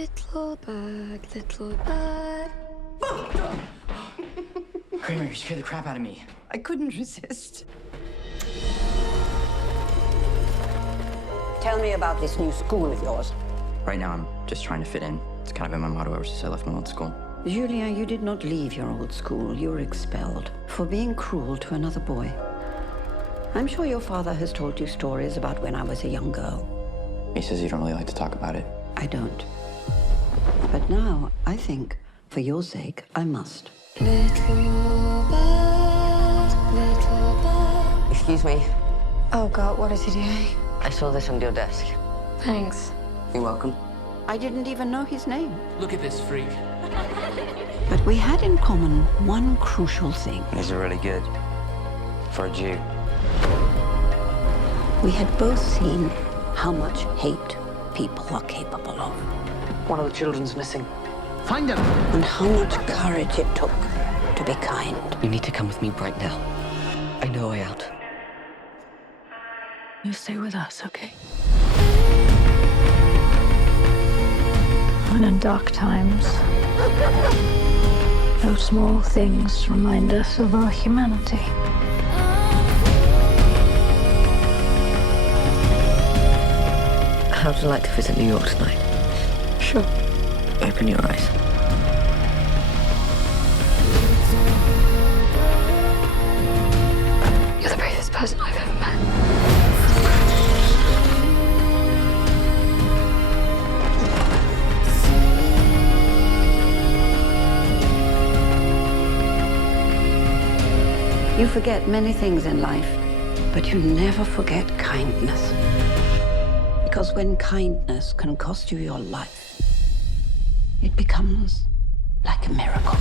Little bug, little bug. Kramer, you scared the crap out of me. I couldn't resist. Tell me about this new school of yours. Right now, I'm just trying to fit in. It's kind of been my motto ever since I left my old school. Julien, you did not leave your old school. You were expelled for being cruel to another boy. I'm sure your father has told you stories about when I was a young girl. He says you don't really like to talk about it. I don't. But now, I think, for your sake, I must. Little bug, little bug. Excuse me. Oh God, what is he doing? I saw this on your desk. Thanks. You're welcome. I didn't even know his name. Look at this freak. But we had in common one crucial thing. These are really good. For a Jew. We had both seen how much hate people are capable of. One of the children's missing. Find him! And how much courage it took to be kind. You need to come with me right now. I know a way out. You stay with us, okay? When in dark times, those small things remind us of our humanity. How'd you like to visit New York tonight? Sure. Open your eyes. You're the bravest person I've ever met. You forget many things in life, but you never forget kindness. Because when kindness can cost you your life, it becomes like a miracle.